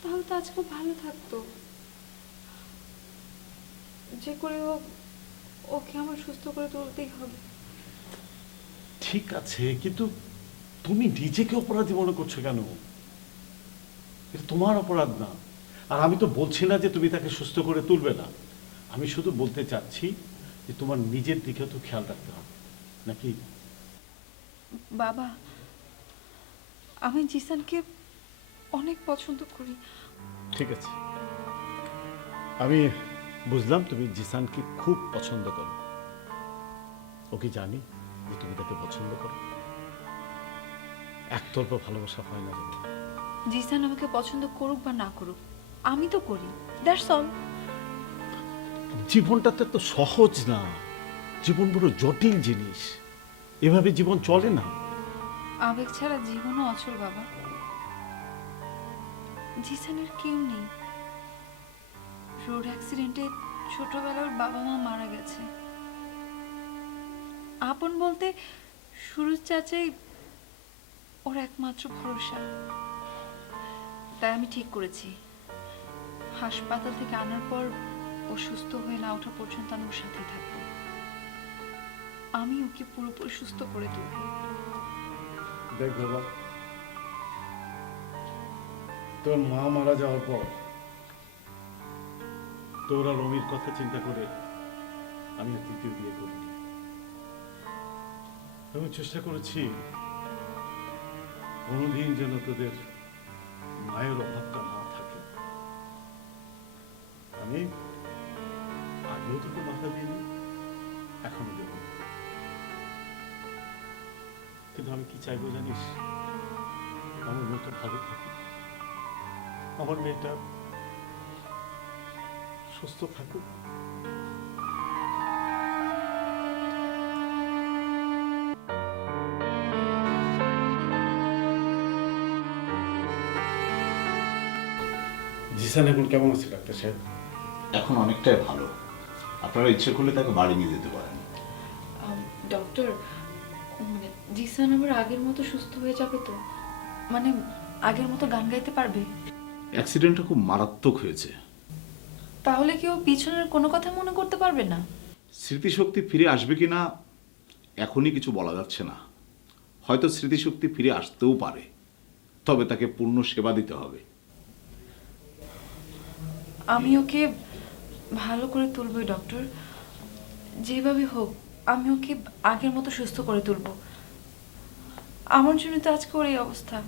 তাহলে তো আজকে ভালো থাকতো। যে করে হোক ওকে আমার সুস্থ করে তুলতেই হবে। ঠিক আছে, কিন্তু তুমি নিজেকে অপরাধী মনে করছো কেন? এটা তোমার অপরাধ না। আর আমি তো বলছি না যে তুমি তাকে সুস্থ করে তুলবে না। আমি শুধু বলতে চাচ্ছি যে তোমার নিজের দিকেও তো খেয়াল রাখতে হবে, নাকি? বাবা, আমি জিসানকে অনেক পছন্দ করি। ঠিক আছে, আমি বুঝলাম তুমি জিসানকে খুব পছন্দ করো। ওকে জানি যে তুমি তাকে পছন্দ করো। একতরফা ভালোবাসা হয় না। জিসান আমাকে পছন্দ করুক বা না করুক, আমি তো করি। That's all. জীবনটা তো এত সহজ না, জীবন বড় জটিল জিনিস। এভাবে জীবন চলে না। আবেগ ছাড়া জীবনও অচল বাবা। জিসানের কেউ নেই। রোড অ্যাক্সিডেন্টে ছোটবেলার বাবা মা মারা গেছে। আপন বলতে সুরজ চাচাই ওর একমাত্র ভরসা। তাই আমি ঠিক করেছি, হাসপাতাল থেকে আনার পর ও সুস্থ হয়ে না ওঠা পর্যন্ত আমি ওর সাথেই থাকবো। আমি ওকে পুরোপুরি সুস্থ করে তুলব। দেখ বাবা, তোর মা মারা যাওয়ার পর তোর আর রমির কথা চিন্তা করে আমি আর তৃতীয় বিয়ে করিনি। আমি চেষ্টা করেছি কোনোদিন যেন তোদের মায়ের অভাবটা না থাকে। আমি আগেও তোকে মাথা দিইনি, এখনো দেব। কিন্তু আমি কি চাইবো জানিস? আমার মেয়েটা ভালো থাকুক, আমার মেয়েটা সুস্থ থাকুক। জিসান এখন কেমন আছে ডাক্তার সাহেব? এখন অনেকটাই ভালো। আপনারা ইচ্ছে করলে তাকে বাড়ি নিয়ে যেতে পারেন। ডক্টর, জিসান আবার আগের মতো সুস্থ হয়ে যাবে তো? মানে আগের মতো গান গাইতে পারবে? অ্যাক্সিডেন্টটা খুব মারাত্মক হয়েছে। তাহলে কি ও পিছনের কোনো কথা মনে করতে পারবে না? স্মৃতিশক্তি ফিরে আসবে কি না এখনই কিছু বলা যাচ্ছে না। হয়তো স্মৃতিশক্তি ফিরে আসতেও পারে, তবে তাকে পূর্ণ সেবা দিতে হবে। আমি ওকে ভালো করে তুলবই ডক্টর, যেভাবে হোক আমি ওকে আগের মতো সুস্থ করে তুলবো। আমার জন্য তো আজকে ওর এই অবস্থা।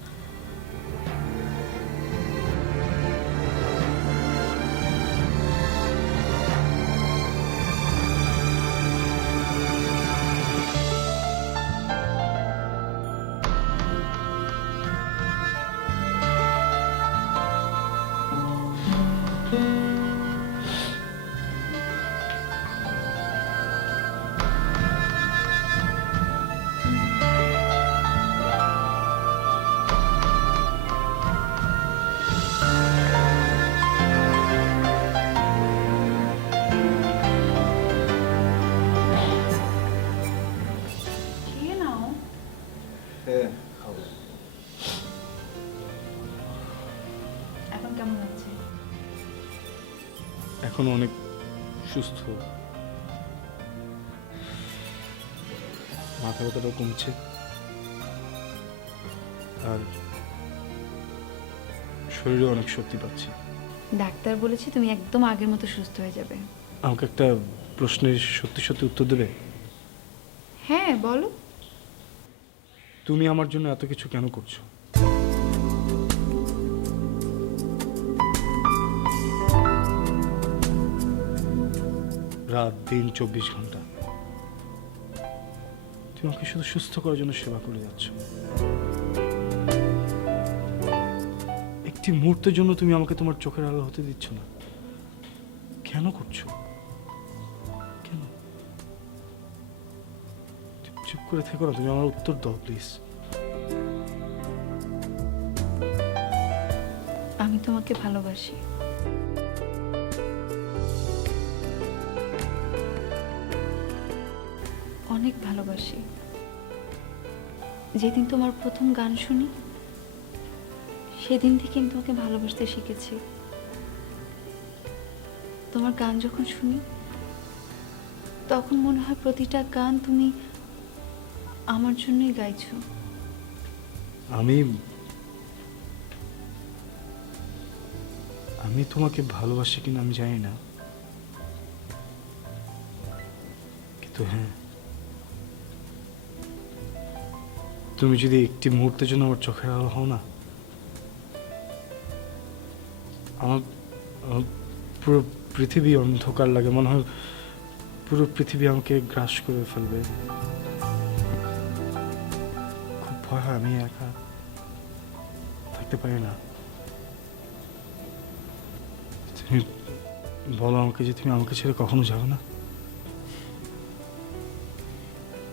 খেয়ে নাও। এখন কেমন লাগছে? এখন অনেক সুস্থ, মাথা ব্যথাটাও কমছে, আর শরীরে অনেক শক্তি পাচ্ছি। ডাক্তার বলেছে তুমি একদম আগের মতো সুস্থ হয়ে যাবে। আমাকে একটা প্রশ্নের সত্যি সত্যি উত্তর দেবে? হ্যাঁ বলো। তুমি আমার জন্য এত কিছু কেন করছো? রাত দিন 24 ঘন্টা তুমি আমাকে শুধু সুস্থ করার জন্য সেবা করে যাচ্ছ। একটি মুহূর্তের জন্য তুমি আমাকে তোমার চোখের আলো হতে দিচ্ছ না। কেন করছো? কেন? চুপ করে থেকো না, তুমি আমার উত্তর দাও প্লিজ। আমি তোমাকে ভালোবাসি। অনেক ভালোবাসি। যেদিন তোমার প্রথম গান শুনি সেদিন থেকে আমি তোমাকে ভালোবাসতে শিখেছি। তোমার গান যখন শুনি তখন মনে হয় প্রতিটা গান তুমি আমার জন্যই গাইছো। আমি তোমাকে ভালোবাসি কিনা আমি জানি না, কিন্তু হ্যাঁ, তুমি যদি একটি মুহূর্তের জন্য আমার চোখের আলো হও না, আমার আমার পুরো পৃথিবী অন্ধকার লাগে। মনে হয় পুরো পৃথিবী আমাকে গ্রাস করে ফেলবে। খুব ভয় হয়, আমি একা থাকতে পারি না। তুমি বলো আমাকে যে তুমি আমাকে ছেড়ে কখনো যাবে না।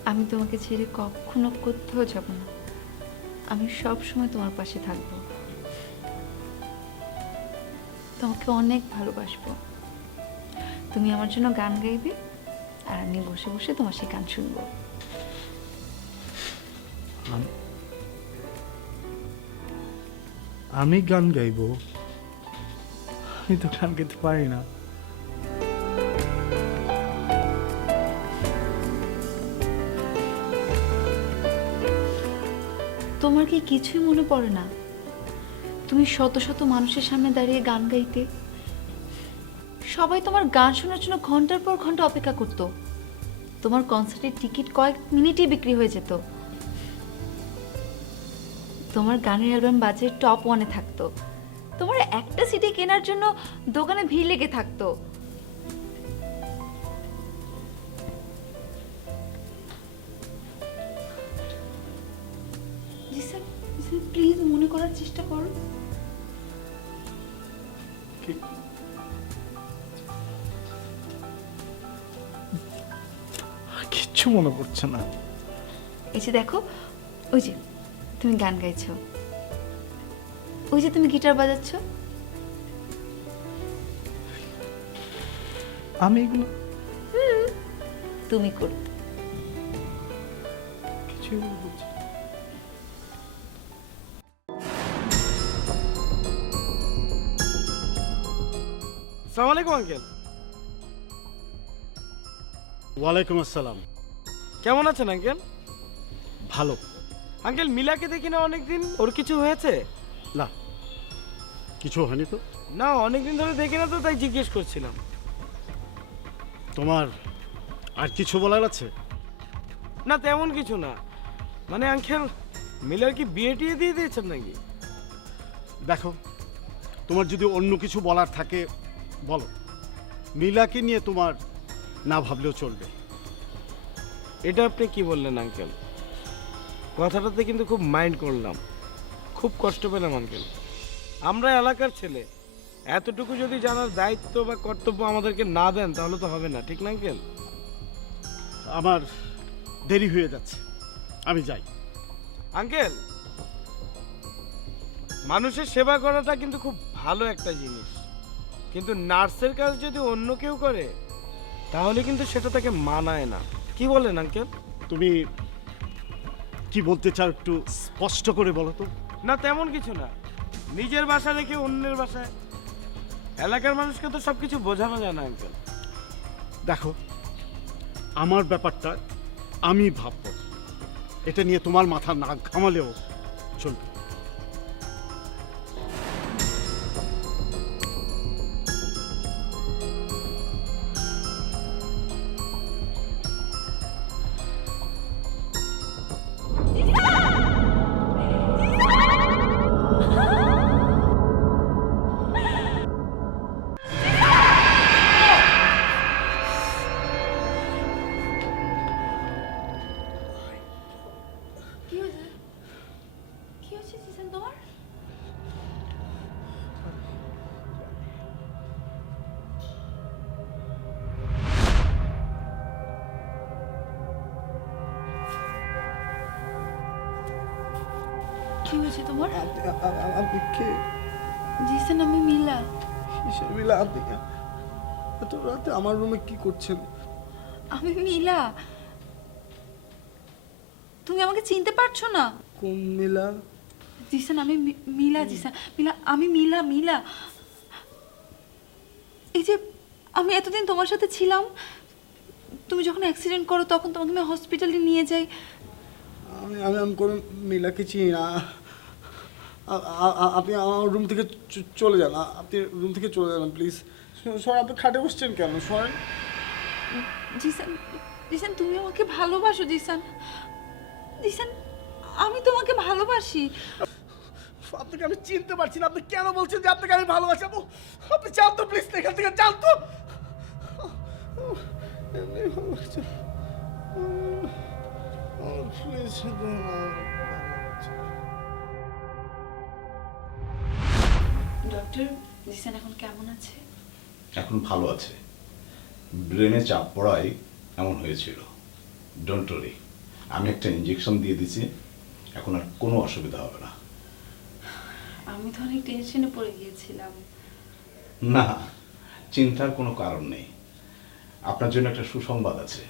আমি তোমাকে ছেড়ে কখনো কোথাও যাব না। আমি সব সময় তোমার পাশে থাকব। তোমাকে অনেক ভালোবাসবো। তুমি আমার জন্য গান গাইবে আর আমি বসে বসে তোমার সেই গান শুনবো। আমি গান গাইবো? আমি তো গান গাইতে পারি না। তোমার কি কিছুই মনে পড়ে না? তুমি শত শত মানুষের সামনে দাঁড়িয়ে গান গাইতে, সবাই তোমার গান শোনার জন্য ঘন্টার পর ঘন্টা অপেক্ষা করত। তোমার কনসার্টের টিকিট কয়েক মিনিটেই বিক্রি হয়ে যেত। তোমার গানের অ্যালবাম বাজে টপ 1-এ থাকতো। তোমার একটা সিডি কেনার জন্য দোকানে ভিড় লেগে থাকতো। প্লিজ মনে করার চেষ্টা করো। কিচ্ছু মনে পড়ছে না। এই যে দেখো, ওই যে তুমি গান গাইছো, ওই যে তুমি গিটার বাজাচ্ছ। আমি এগুলো তুমি করতে কিছু বলছি। আসসালামু আলাইকুম আঙ্কেল। ওয়ালাইকুম আসসালাম। কেমন আছেন আঙ্কেল? ভালো। আঙ্কেল মিলাকে দেখি না অনেকদিন, ওর কিছু হয়েছে? না, কিছু হয়নি তো। না, অনেকদিন ধরে দেখি না তো, তাই জিজ্ঞেস করছিলাম। তোমার আর কিছু বলার আছে? না তেমন কিছু না, মানে আঙ্কেল মিলার কি বিয়ে টিয়ে দিয়ে দিয়েছেন নাকি? দেখো, তোমার যদি অন্য কিছু বলার থাকে বলো, মিলাকে নিয়ে তোমার না ভাবলেও চলবে। এটা আপনি কি বললেন আঙ্কেল? কথাটাতে কিন্তু খুব মাইন্ড করলাম, খুব কষ্ট পেলাম আঙ্কেল। আমরা এলাকার ছেলে, এতটুকু যদি জানার দায়িত্ব বা কর্তব্য আমাদেরকে না দেন তাহলে তো হবে না, ঠিক না আঙ্কেল? আমার দেরি হয়ে যাচ্ছে, আমি যাই। আঙ্কেল, মানুষের সেবা করাটা কিন্তু খুব ভালো একটা জিনিস, কিন্তু নার্সের কাজ যদি অন্য কেউ করে তাহলে কিন্তু সেটা তাকে মানায় না। কি বলেন আঙ্কেল? তুমি কি বলতে চাও একটু স্পষ্ট করে বলো তো। না তেমন কিছু না, নিজের বাসা রেখে অন্যের বাসায়, এলাকার মানুষকে তো সবকিছু বোঝানো যায় না আঙ্কেল। দেখো, আমার ব্যাপারটা আমি ভাববো, এটা নিয়ে তোমার মাথা না ঘামালেও চলবে। কি হয়েছে? কি হয়েছে জিসান তোমার? কি হয়েছে তোমার? আপনি কে? জিসান, আমি মিলা। মিলা, আপনি এত রাতে আমার রুমে কি করছেন? আমি মিলা। তুমি আমাকে চিনতে পারছো না? কোন মিলা? জিসান, আমি মিলা। জিসান, মিলা, আমি মিলা। মিলা, এই যে আমি এতদিন তোমার সাথে ছিলাম, তুমি যখন অ্যাক্সিডেন্ট করো তখন তোমাকে আমি হসপিটালে নিয়ে যাই। আমি কোনো মিলাকে চিনি না। আপনি আমার রুম থেকে চলে যান, আপনি রুম থেকে চলে যান প্লিজ। সর, আপনি খাটে বসছেন কেন? সরেন। জিসান, জিসান, তুমি আমাকে ভালোবাসো জিসান। জিসান, আমি তোমাকে ভালোবাসি। আপনাকে আমি চিনতে পারছি না, আপনি কেন বলছেন যে আপনাকে আমি ভালোবাসি? আপনি চান তো প্লিজ এখান থেকে চান তো। ডক্টর, জিসান এখন কেমন আছে? এখন ভালো আছে, ব্রেনে চাপ পড়ায় এমন হয়েছিল। ডোন্ট ওয়ারি, আমি একটা ইঞ্জেকশন দিয়ে দিছি, এখন আর কোনো অসুবিধা হবে না। আমি তো অনেক টেনশনে পড়ে গিয়েছিলাম। না, চিন্তার কোনো কারণ নেই। আপনার জন্য একটা সুসংবাদ আছে।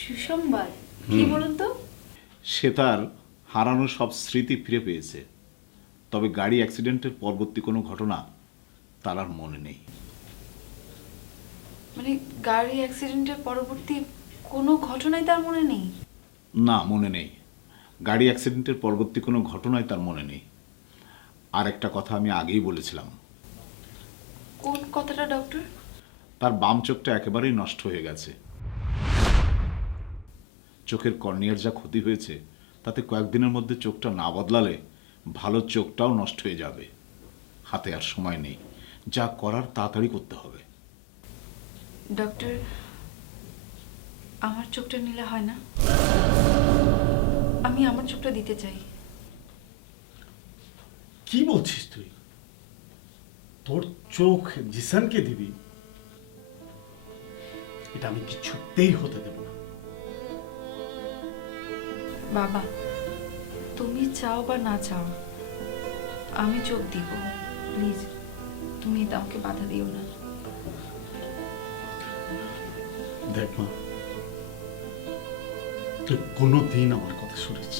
সুসংবাদ? কি বলুন তো? সে তার হারানো সব স্মৃতি ফিরে পেয়েছে, তবে গাড়ি অ্যাক্সিডেন্টের পরবর্তী কোনো ঘটনা তার আর মনে নেই। মানে গাড়ি অ্যাক্সিডেন্টের পরবর্তী কোনো ঘটনাই তার মনে নেই? না, মনে নেই। গাড়ি অ্যাক্সিডেন্টের পরবর্তী কোনো ঘটনাই তার মনে নেই। আর একটা কথা আমি আগেই বলেছিলাম। কোন কথাটা ডক্টর? তার বাম চোখটা একেবারেই নষ্ট হয়ে গেছে। চোখের কর্নিয়ার যা ক্ষতি হয়েছে তাতে কয়েকদিনের মধ্যে চোখটা না বদলালে ভালো চোখটাও নষ্ট হয়ে যাবে। হাতে আর সময় নেই, যা করার তাড়াতাড়ি করতে হবে। ডক্টর, আমার চোখটা নিলে হয় না? আমি আমার চোখটা দিতে চাই। কি বলছিস তুই? তোর চোখ জিসানকে দিবি? এটা আমি কিছুতেই হতে দেব না। বাবা, তুমি চাও বা না চাও আমি চোখ দিব। প্লিজ, তুমি এটা আমাকে বাধা দিও না। দেখ মা, তুই কোনোদিন আমার কথা শুনেছিস?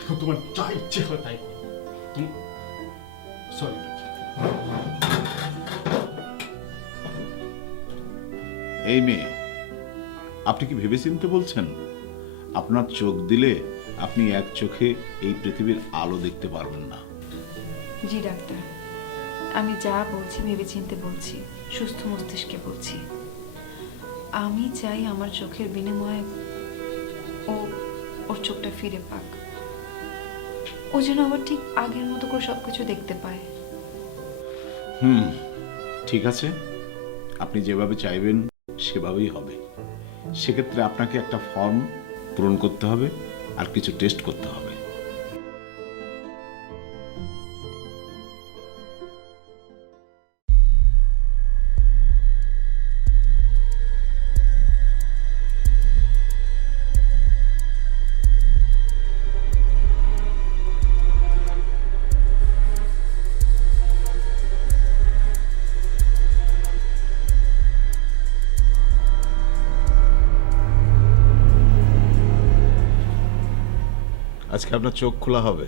এখন তোমার যা ইচ্ছে হয় তাই করো। সরি। এই মেয়ে, আপনি কি ভেবেচিন্তে বলছেন? আপনার চোখ দিলে আপনি এক চোখে এই পৃথিবীর আলো দেখতে পারবেন না। জি ডাক্তার, আমি যা বলছি ভেবেচিন্তে বলছি, সুস্থ মস্তিষ্কে বলছি। আমি চাই আমার চোখের বিনিময়ে ওর চোখটা ফিরে পাক, ও যেন আবার ঠিক আগের মতো করে সবকিছু দেখতে পায়। ঠিক আছে, আপনি যেভাবে চাইবেন সেভাবেই হবে। সেক্ষেত্রে আপনাকে একটা ফর্ম পূরণ করতে হবে আর কিছু টেস্ট করতে হবে। আজকে আপনার চোখ খোলা হবে।